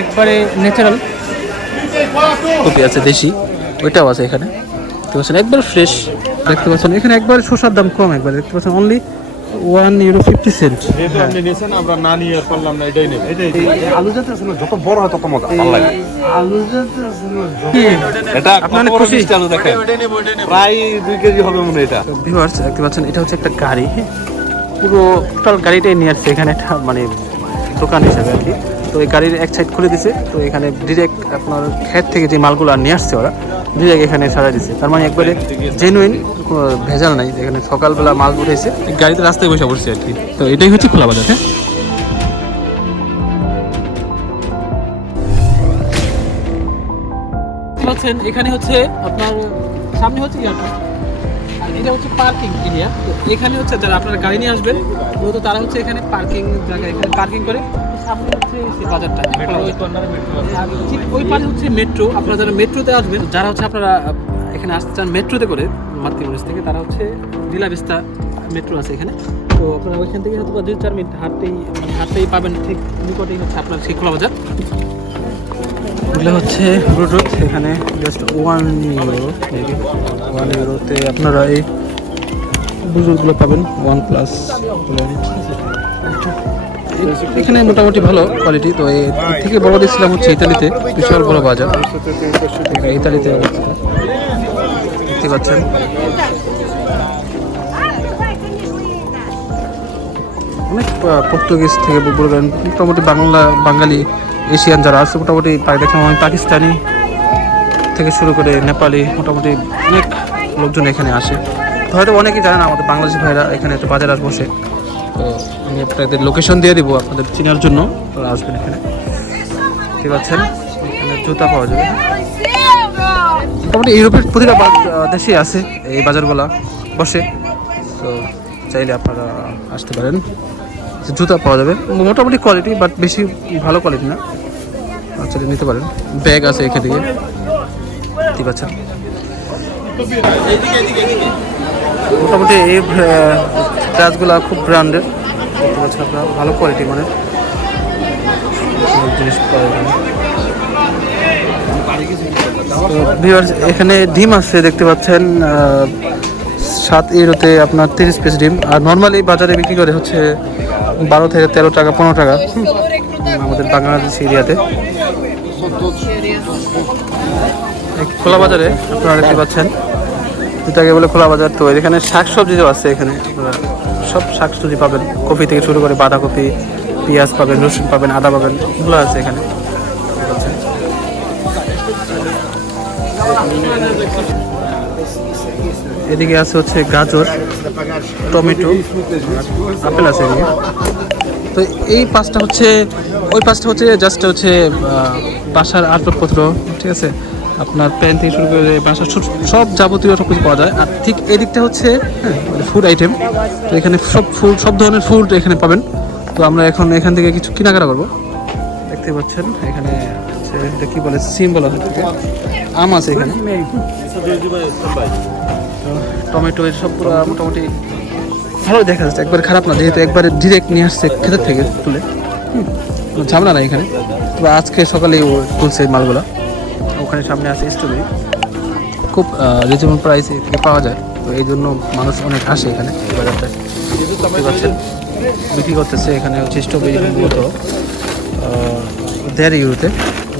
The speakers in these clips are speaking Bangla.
একবারে ন্যাচারাল কপি আছে দেশি ওইটাও আছে এখানে। দেখতে পাচ্ছেন একবার ফ্রেশ দেখতে পাচ্ছেন এখানে একবার শসার দাম কম একবার। দেখতে পাচ্ছেন only one euro fifty cent আমরা না নিয়ে আর পারলাম না এটাই নেব আলু যত বড় হয় তত মজা ভালো লাগে। আলু জাতীয় এটা আপনি অনেক খুশি? আলু দেখেন? প্রায় দুই কেজি হবে মনে এটা। ভিউয়ার্স দেখতে পাচ্ছেন এটা হচ্ছে একটা গাড়ি পুরো টোটাল গাড়িটাই নিয়ে আসছে এখানে একটা মানে দোকান হিসাবে আর কি। তো এই গাড়ির এক সাইড খুলে দিছে, তো এখানে ডিরেক্ট আপনার ক্ষেত থেকে যে মালগুলো নিয়ে আসছে ওরা ডিরেক্ট এখানে সারা দিছে। তার মানে একবারে জেনুইন ভেজাল নাই, এখানে সকালবেলা মাল উঠেছে। গাড়িতে রাস্তায় বসে পড়ছে আর কি। তো এটাই হচ্ছে খোলা বাজার হ্যাঁ? এখানে হচ্ছে আপনার, সামনে হচ্ছে এটা হচ্ছে পার্কিং এরিয়া এখানে হচ্ছে যারা আপনারা গাড়ি নিয়ে আসবেন, মূলত তারা হচ্ছে এখানে পার্কিং জায়গা এখানে পার্কিং করে হচ্ছে মেট্রো আপনারা যারা মেট্রোতে আসবেন যারা হচ্ছে আপনারা এখানে আসতে চান মেট্রোতে করে মাতৃমরিচ থেকে তারা হচ্ছে ডিলা বিস্তা মেট্রো আছে এখানে তো আপনারা ওইখান থেকে হয়তো দুই চার মিনিট হাঁটতেই মানে হাঁটতেই পাবেন ঠিক নিকটেই হচ্ছে আপনার সেই খোলা বাজার এগুলো হচ্ছে ব্লুটুথ এখানে জাস্ট ওয়ান ইউরো ওয়ান ইউরোতে আপনারা এই ব্লুটুথগুলো পাবেন ওয়ান প্লাস এখানে মোটামুটি ভালো কোয়ালিটি তো এর থেকে বড় দেখছিলাম হচ্ছে ইতালিতে, বিশাল বড় বাজার। ইতালিতে দেখতে পাচ্ছেন। অনেক পর্তুগিজ থেকে বলবেন মোটামুটি বাংলা, বাঙালি, এশিয়ান যারা আছে, মোটামুটি দেখলাম আমি পাকিস্তানি থেকে শুরু করে নেপালি, মোটামুটি অনেক লোকজন এখানে আসে। হয়তো অনেকেই জানে না আমাদের বাংলাদেশি ভাইরা এখানে একটা বাজার আস বসে তো আমি আপনাদের লোকেশন দিয়ে দিব আপনাদের চেনার জন্য। আপনারা আসবেন এখানে। ঠিক পাচ্ছেন, এখানে জুতা পাওয়া যাবে। মোটামুটি ইউরোপের প্রতিটা দেশেই আছে এই বাজারগুলা, বসে। তো চাইলে আপনারা আসতে পারেন। জুতা পাওয়া যাবে। মোটামুটি কোয়ালিটি বাট বেশি ভালো কোয়ালিটি না। চাইলে নিতে পারেন। ব্যাগ আছে এখান থেকে। ঠিক আছে মোটামুটি এই ব্রাশগুলো খুব ব্র্যান্ডের দেখতে পাচ্ছেন আপনারা। ভালো কোয়ালিটি মানে। জিনিস পাওয়া viewers, এখানে ডিম আছে দেখতে পাচ্ছেন সাত ইউরোতে আপনার তিরিশ পিস ডিম। আর নর্মালি বাজারে বিক্রি করে হচ্ছে বারো থেকে তেরো টাকা পনেরো টাকা আমাদের বাংলাদেশ এরিয়াতে। খোলা বাজারে আপনারা দেখতে পাচ্ছেন। যেটাকে বলে খোলা বাজার। তো এখানে শাক সবজিও আছে এখানে। সব শাক সবজি পাবেন। কপি থেকে শুরু করে বাঁধাকপি, পেঁয়াজ পাবেন, রসুন পাবেন, আদা পাবেন, এগুলো আছে এখানে। এদিকে আছে হচ্ছে গাজর, টমেটো, আপেল আছে এদিকে। তো এই পাঁচটা হচ্ছে, ওই পাঁচটা হচ্ছে জাস্ট হচ্ছে বাসার আসবাবপত্র, ঠিক আছে? আপনার প্যান থেকে শুরু করে বাসার সব- যাবতীয় সব কিছু পাওয়া যায়। আর ঠিক এই দিকটা হচ্ছে ফুড আইটেম তো এখানে সব ফুড সব ধরনের ফুড এখানে পাবেন। তো আমরা এখন এখান থেকে কিছু কেনাকাটা করব। দেখতে পাচ্ছেন, এখানে এটা কি বলে সিম বলা হয় আম আছে এখানে। টমেটো সব মোটামুটি ভালো দেখা যাচ্ছে। একবার খারাপ না, যেহেতু একবারে ডিরেক্ট নিয়ে আসছে ক্ষেতের থেকে তুলে। ঝামেলা নাই এখানে। তবে আজকে সকালেই ও তুলছে মালগুলা। ওখানে সামনে আছে স্ট্রবেরি খুব রিজনেবল প্রাইসে থেকে পাওয়া যায়। তো এই জন্য মানুষ অনেক আসে এখানে। পাচ্ছেন বিক্রি করতেছে এখানে হচ্ছে স্ট্রবেরি মূলত দেড় ইউরোতে।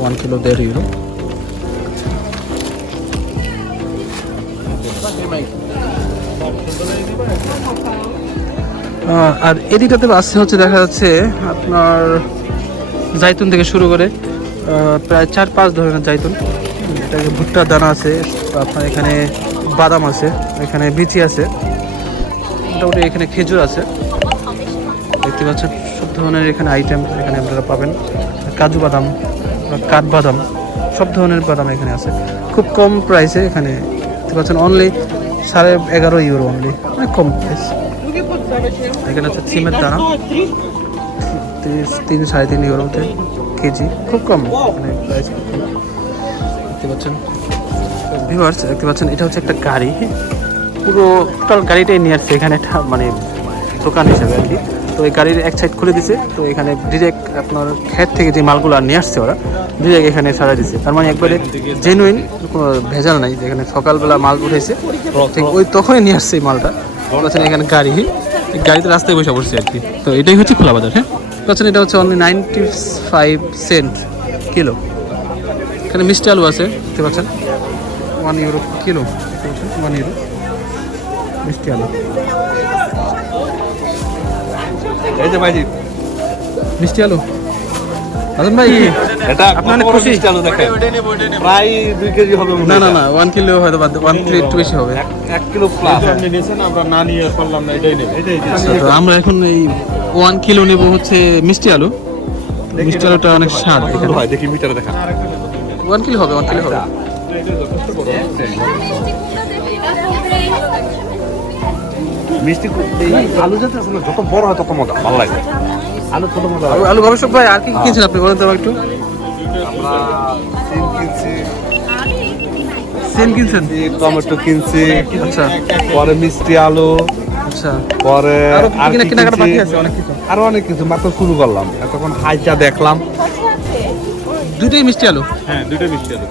ওয়ান কিলো দেড় ইউরো আর এদিকটাতে আসছে হচ্ছে দেখা যাচ্ছে আপনার জাইতুন থেকে শুরু করে প্রায় চার পাঁচ ধরনের জাইতুন। এটাকে ভুট্টার দানা আছে, আপনার এখানে বাদাম আছে, এখানে বিচি আছে, মোটামুটি এখানে খেজুর আছে। দেখতে পাচ্ছেন, সব ধরনের এখানে আইটেম এখানে আপনারা পাবেন। কাজু বাদাম, বা কাঠবাদাম সব ধরনের বাদাম এখানে আছে। খুব কম প্রাইসে এখানে, দেখতে পাচ্ছেন অনলি সাড়ে এগারো ইউরো অনলি অনেক কম প্রাইস এখানে আছে সিমের দানা। তিন সাড়ে তিন ইউরোতে কেজি খুব কম। মানে প্রাইস খুব কম। দেখতে পাচ্ছেন? ভিউয়ার্স দেখতে পাচ্ছেন এটা হচ্ছে একটা গাড়ি পুরো টোটাল গাড়িটাই নিয়ে আসছে এখানে একটা মানে দোকান হিসেবে আর কি। তো এই গাড়ির এক সাইড খুলে দিছে তো এখানে ডিরেক্ট আপনার ক্ষেত থেকে যে মালগুলো আর নিয়ে আসছে ওরা ডিরেক্ট এখানে সারা দিছে। তার মানে একবারে জেনুইন কোনো ভেজাল নাই যেখানে সকালবেলা মাল উঠেছে ঠিক ওই তখনই নিয়ে আসছে এই মালটা। বলছেন এখানে গাড়ি এই গাড়িতে রাস্তায় বসে পড়ছে আর কি। তো এটাই হচ্ছে খোলা বাজার হ্যাঁ? বলছেন এটা হচ্ছে only ninety five cent kilo এখানে মিষ্টি আলু আছে, দেখতে পাচ্ছেন? One euro kilo one euro মিষ্টি আলু। এই যে ভাইজি, মিষ্টি আলু। আজন ভাই এটা আপনার কত অনেক খুশি? আলু দেখেন প্রায় দুই কেজি হবে না না না ওয়ান কিলো হয়তো ওয়ান কিলো একটু বেশি হবে। এক- এক কিলো প্লাস আপনি নিয়েছেন আমরা না নিয়ে পারলাম না এটাই নেবে। এটাই আচ্ছা, তো আমরা এখন এই ওয়ান কিলো নেব হচ্ছে মিষ্টি আলু। মিষ্টি আলুটা অনেক স্বাদ এখানে। হয় দেখি মিটারে দেখা। ওয়ান কিলো হবে ওয়ান কিলো হবে। মিষ্টি এই আলু আছে যত বড় হয় তত মজা ভালো লাগে। আলু ছোট আলু- আলু গবেষক ভাই আর কি কি কিনছেন আপনি বলেন তো একটু? আমরা সিম সেম কিনছেন? টমেটো কিনছি। আচ্ছা। পরে মিষ্টি আলু। আচ্ছা। পরে আরও আর কিনা কেনাকাটা বাকি আছে অনেক কিছু। আরও অনেক কিছু মাত্র শুরু করলাম। তখন আইচা দেখলাম। দুটোই মিষ্টি আলু? হ্যাঁ দুইটা মিষ্টি আছে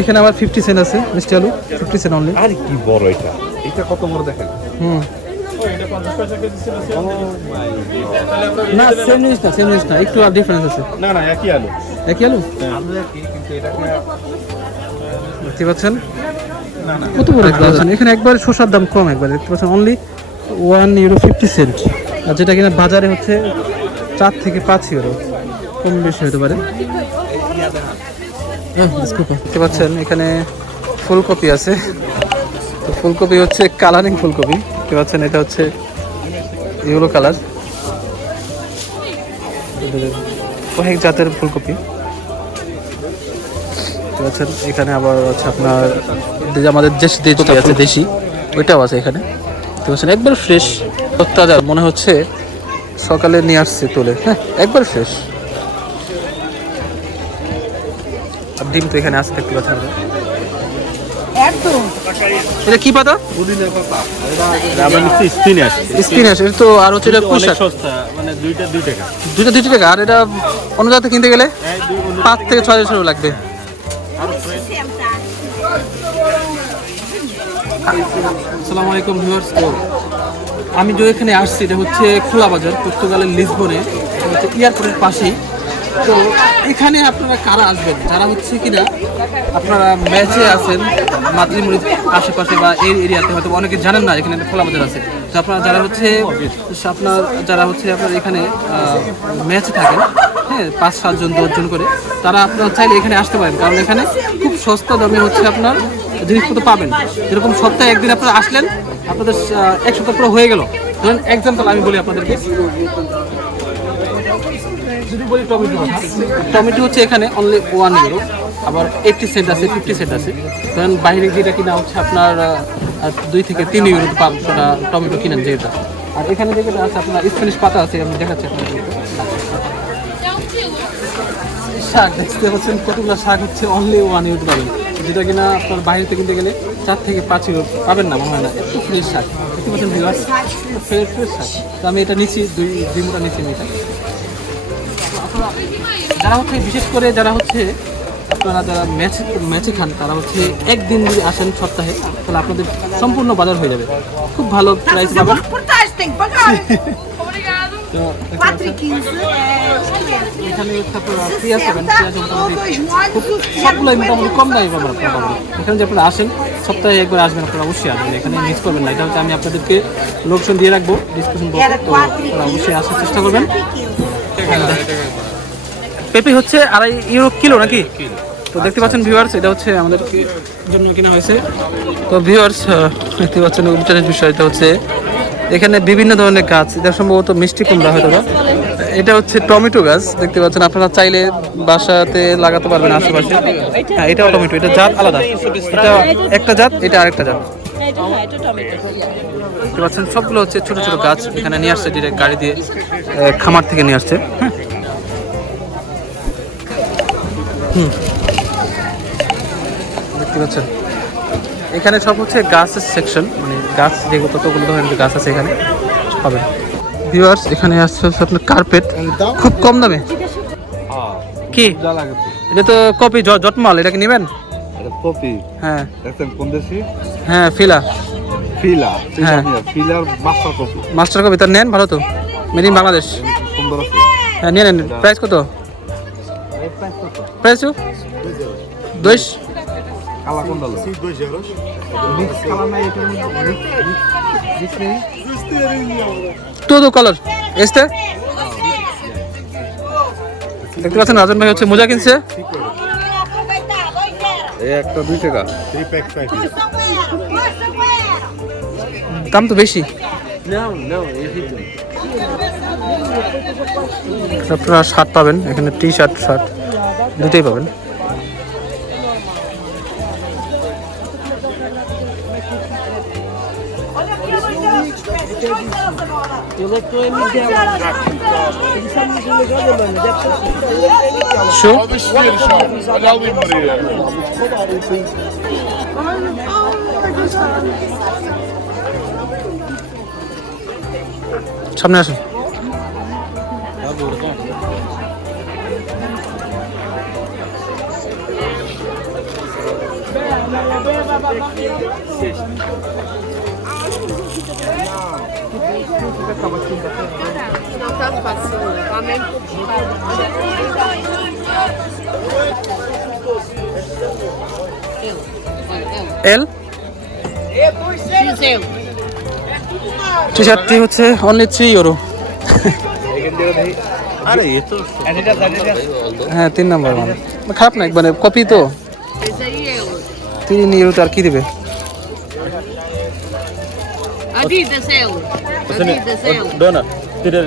এখানে আবার ফিফটি সেন্ট আছে মিষ্টি আলু ফিফটি সেন্ট অনলি আরে কি বড় এটা। এটা কত বড় দেখেন? হুম। না সেম জিনিস না সেম জিনিস না একটু আর ডিফারেন্স আছে। না না একই আলু। একই আলু? আলু একই কিন্তু এটাকে দেখতে পাচ্ছেন? কত বড় দেখতে পাচ্ছেন এখানে একবার শসার দাম কম একবার দেখতে পাচ্ছেন? Only one euro fifty cent আর যেটা কিনা বাজারে হচ্ছে চার থেকে পাঁচ ইউরো কম বেশি হতে পারে। হ্যাঁ। দেখতে পাচ্ছেন, এখানে ফুলকপি আছে। তো ফুলকপি হচ্ছে কালারিং ফুলকপি। দেখতে পাচ্ছেন, এটা হচ্ছে ইউরো কালার অনেক জাতের ফুলকপি। পাচ্ছেন, এখানে আবার হচ্ছে আপনার যে আমাদের দেশ দেশি আছে, দেশি, ওইটাও আছে এখানে। দেখতে পাচ্ছেন, একবার ফ্রেশ তাজা, মনে হচ্ছে সকালে নিয়ে আসছে তুলে। হ্যাঁ একবার ফ্রেশ আর ডিম তো এখানে আসতে পাচ্ছেন আপনারা। এটা কি পাতা? তো আর হচ্ছে এটা সস্তা মানে দুইটা টাকা। টাকা? আর এটা অন্য জায়গাতে কিনতে গেলে পাঁচ থেকে লাগবে। আসসালামু আলাইকুম ভিউয়ার্স তো আমি যে এখানে আসছি এটা হচ্ছে খোলা বাজার পর্তুগালের লিসবনে। হচ্ছে এয়ারপোর্টের পাশেই। তো এখানে আপনারা কারা আসবেন? যারা হচ্ছে কিনা আপনারা ম্যাচে আছেন মাতৃমুড়ির আশেপাশে বা এই এরিয়াতে হয়তো অনেকে জানেন না, এখানে খোলা বাজার আছে। তো আপনারা যারা হচ্ছে, আপনার, যারা হচ্ছে আপনার এখানে ম্যাচে থাকেন হ্যাঁ পাঁচ সাতজন দশজন করে, তারা আপনারা চাইলে এখানে আসতে পারেন। কারণ এখানে খুব সস্তা দামে হচ্ছে আপনার জিনিসপত্র পাবেন। যেরকম সপ্তাহে একদিন আপনারা আসলেন, আপনাদের এক সপ্তাহ পুরো হয়ে গেল। ধরেন এক্সাম্পল আমি বলি আপনাদেরকে। যদি বলি টমেটো টমেটো হচ্ছে এখানে অনলি ওয়ান ইউরো আবার এইটটি সেন্ট আছে ফিফটি সেন্ট আছে। ধরেন বাইরে যেটা কিনা হচ্ছে আপনার দুই থেকে তিন ইউরো পাঁচশোটা টমেটো কিনেন যেটা। আর এখানে যেটা আছে আপনার স্প্যানিশ পাতা আছে আমি দেখাচ্ছি শাক দেখতে পাচ্ছেন কতগুলো শাক হচ্ছে অনলি ওয়ান ইউরো পাবেন। যেটা কিনা আপনার বাইরে থেকে কিনতে গেলে চার থেকে পাঁচ ইউরো পাবেন না মনে হয় না। একটু ফ্রেশ শাক। দেখতে পাচ্ছেন ফ্রেশ ফ্রেশ শাক। তো আমি এটা নিচ্ছি দুই দুই মোটা নিচ্ছি আমি এটা। যারা হচ্ছে বিশেষ করে যারা হচ্ছে আপনারা যারা ম্যাচ ম্যাচে খান তারা হচ্ছে একদিন যদি আসেন সপ্তাহে তাহলে আপনাদের সম্পূর্ণ বাজার হয়ে যাবে। খুব ভালো প্রাইস পাবেন. তো 4 15 é. এখানে আপনারা পেঁয়াজ পাবেন। পেঁয়াজ মোটামুটি খুব সবগুলোই মোটামুটি কম দামে পাবেন আপনারা এখানে যে আপনারা আসেন সপ্তাহে একবার আসবেন আপনারা অবশ্যই আসবেন। এখানে মিস করবেন না। এটা হচ্ছে আমি আপনাদেরকে লোকজন দিয়ে রাখব ডিসকাশন বক্স তো আপনারা অবশ্যই আসার চেষ্টা করবেন। পেঁপে হচ্ছে আড়াই ইউরো কিলো নাকি? তো দেখতে পাচ্ছেন ভিউয়ার্স এটা হচ্ছে আমাদের জন্য কিনা হয়েছে? তো ভিউয়ার্স দেখতে পাচ্ছেন ইন্টারেস্ট বিষয় এটা হচ্ছে এখানে বিভিন্ন ধরনের গাছ এটা সম্ভবত মিষ্টি কুমড়া হয়তো বা। এটা হচ্ছে টমেটো গাছ দেখতে পাচ্ছেন আপনারা চাইলে বাসাতে লাগাতে পারবেন আশেপাশে। হ্যাঁ এটাও টমেটো এটা জাত আলাদা। এটা একটা জাত এটা আরেকটা জাত। দেখতে পাচ্ছেন সবগুলো হচ্ছে ছোট ছোট গাছ এখানে নিয়ে আসছে ডিরেক্ট গাড়ি দিয়ে খামার থেকে নিয়ে আসছে। হুম দেখতে পাচ্ছেন? এখানে সব হচ্ছে গাছের সেকশন মানে গাছ যেগুলো ততগুলো ধরনের গাছ আছে এখানে পাবেন ভিউয়ার্স এখানে আসছে হচ্ছে আপনার কার্পেট খুব কম দামে। কি? যা লাগে তো। এটা তো কপি জটমাল এটা কি নেবেন? কপি হ্যাঁ। কোন দেশি? হ্যাঁ ফিলা ফিলা হ্যাঁ। ফিলার মাস্টার কপি মাস্টার কপি তার নেন ভালো তো। মেড ইন বাংলাদেশ সুন্দর আছে। হ্যাঁ নিয়ে নেন। প্রাইস কত? ডালো মিক্স কালা নাই এটা মিক্স নেই todo color. Este? দেখতে পাচ্ছেন রাজন ভাই হচ্ছে মোজা কিনছে। একটা দুই টাকা. দাম তো বেশি। আপনারা শার্ট পাবেন এখানে টি শার্ট শার্ট দুটোই পাবেন Olha aqui, dois zeros. Dois zeros agora. শু সামনে আসুন এল টি শার্টটি হচ্ছে অনলি থ্রি ইউরো হ্যাঁ তিন নম্বর মান খারাপ না একবারে কপি তো। তিন ইউরো তো আর কি দেবে Adidas euro. Adidas euro. ডোনা তিরে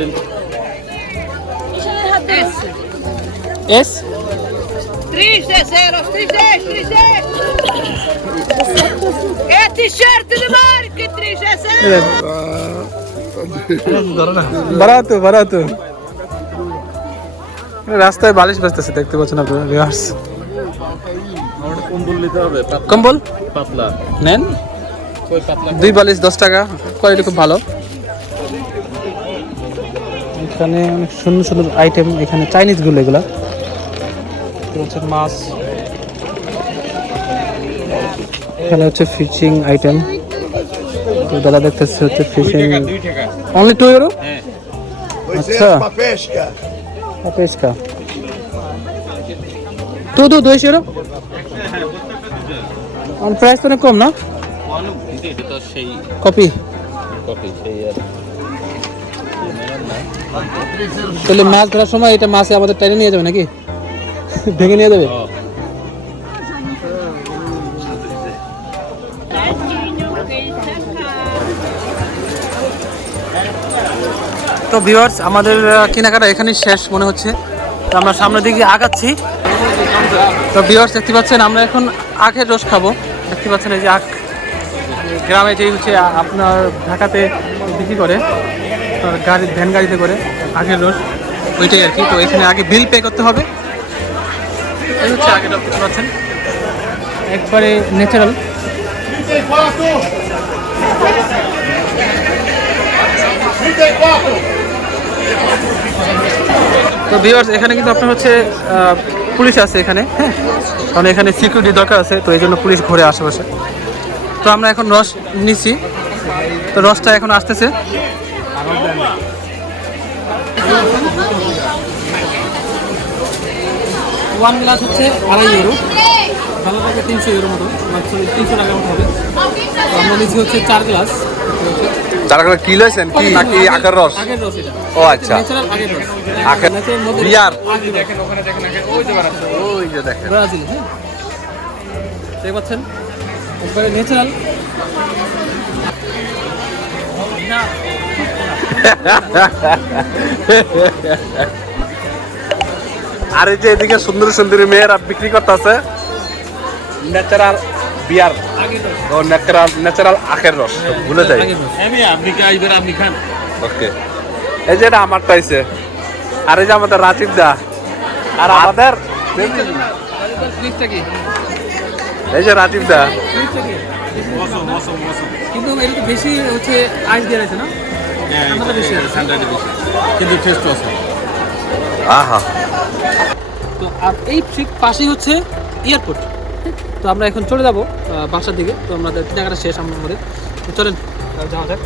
Essa. এস 3 euros, 3 3 É t-shirt de marca, 3 euros. বাড়াতো বাড়াতো রাস্তায় বালিশ বাজতেছে দেখতে পাচ্ছেন আপনারা ভিউয়ার্স কম্বল নিতে হবে কম্বল? পাতলা। নেন। কই পাতলা দুই বালিশ দশ টাকা। কোয়ালিটি খুব ভালো। এখানে অনেক সুন্দর সুন্দর আইটেম এখানে চাইনিজগুলো এগুলা। হচ্ছে মাছ। এখানে হচ্ছে ফিশিং আইটেম তো দাদা দেখতেছে হচ্ছে ফিশিং অনলি টু ইউরো হ্যাঁ। আচ্ছা। A pesca. Tudo dois euro? আর প্রাইস তো অনেক কম, না? কপি তাহলে মাছ ধরার সময় এটা মাছে আমাদের টাইনে নিয়ে যাবে নাকি? ভেঙে নিয়ে যাবে? তো ভিউয়ার্স আমাদের কেনাকাটা এখানেই শেষ মনে হচ্ছে। তো আমরা সামনের দিকে আগাচ্ছি। তো ভিউয়ার্স দেখতে পাচ্ছেন, আমরা এখন আখের রস খাব। দেখতে পাচ্ছেন এই যে আখ। গ্রামে যেই হচ্ছে আপনার ঢাকাতে বিক্রি করে গাড়ি, ভ্যান গাড়িতে করে আখের রস ওইটাই আর কি। তো এখানে আগে বিল পে করতে হবে। এই হচ্ছে আগের রস দেখতে পাচ্ছেন। একবারে ন্যাচারাল তো ভিউয়ার্স এখানে কিন্তু আপনার হচ্ছে পুলিশ আছে এখানে হ্যাঁ? কারণ এখানে সিকিউরিটি দরকার আছে, তো এই জন্য পুলিশ ঘুরে আশেপাশে। তো আমরা এখন রস নিছি। তো রসটা এখন আসতেছে। ওয়ান হচ্ছে আড়াই ইউরো ভালোটাকে তিনশো ইউরো মতো তিনশো টাকার মতো হবে। আমরা নিচ্ছি হচ্ছে চার গ্লাস যারা করে কি লইছেন? কি? নাকি আকার রস? ও আচ্ছা। আখের- বিয়ার? ওই যে দেখেন। হ্যাঁ। দেখতে পাচ্ছেন? একবারে ন্যাচারাল। আর এই যে এদিকে সুন্দর সুন্দরী মেয়েরা বিক্রি করতেছে। ন্যাচারাল বিয়ার ও ন্যাচারাল ন্যাচারাল আখের রস হ্যাঁ, ভুলে যাই। হ্যাঁ, আপনি আসবেন আপনি খান। ওকে। এই যে আমার তাইছে আর এই যে আমাদের রাজীব দা। আর আমাদের এই যে রাজীব দা। কিন্তু এটা তো বেশি হচ্ছে আইস দিয়ে আছে। না কিন্তু তো আর এই ঠিক পাশেই হচ্ছে এয়ারপোর্ট তো আমরা এখন চলে যাব বাসার দিকে। তো আমাদের কেনাকাটা শেষ আমাদের। চলেন যাওয়া যাক।